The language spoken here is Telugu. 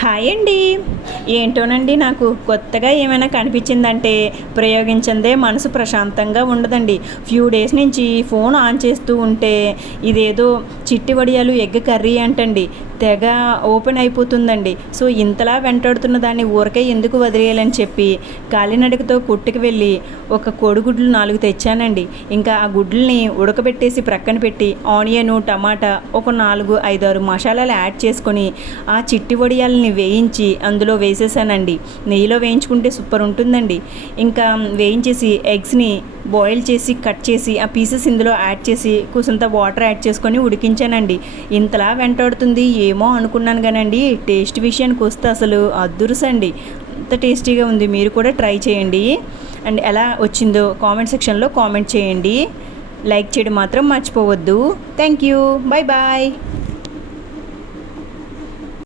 హాయ్ అండి. ఏంటోనండి, నాకు కొత్తగా ఏమైనా కనిపించిందంటే ప్రయోగించిందే మనసు ప్రశాంతంగా ఉండదండి. ఫ్యూ డేస్ నుంచి ఫోన్ ఆన్ చేస్తూ ఉంటే ఇదేదో చిట్టి వడియాలు ఎగ్ కర్రీ అంటండి తెగ ఓపెన్ అయిపోతుందండి. సో ఇంతలా వెంటాడుతున్న దాన్ని ఊరకే ఎందుకు వదిలేయాలని చెప్పి కాలినడకతో కొట్టుకు వెళ్ళి ఒక కోడిగుడ్లు 4 తెచ్చానండి. ఇంకా ఆ గుడ్లని ఉడకబెట్టేసి ప్రక్కన పెట్టి ఆనియను, టమాటా, ఒక 4, 5, 6 మసాలాలు యాడ్ చేసుకొని ఆ చిట్టి వడియాలని వేయించి అందులో వేసేసానండి. నెయ్యిలో వేయించుకుంటే సూపర్ ఉంటుందండి. ఇంకా వేయించేసి ఎగ్స్ని బాయిల్ చేసి కట్ చేసి ఆ పీసెస్ ఇందులో యాడ్ చేసి కూసంత వాటర్ యాడ్ చేసుకొని ఉడికించానండి. ఇంతలా వెంటాడుతుంది ఏమో అనుకున్నాను కానండి, టేస్ట్ విషయానికి వస్తే అసలు అద్దురుసండి. అంత టేస్టీగా ఉంది. మీరు కూడా ట్రై చేయండి. అండ్ ఎలా వచ్చిందో కామెంట్ సెక్షన్లో కామెంట్ చేయండి. లైక్ చేయడం మాత్రం మర్చిపోవద్దు. Thank you. Bye bye.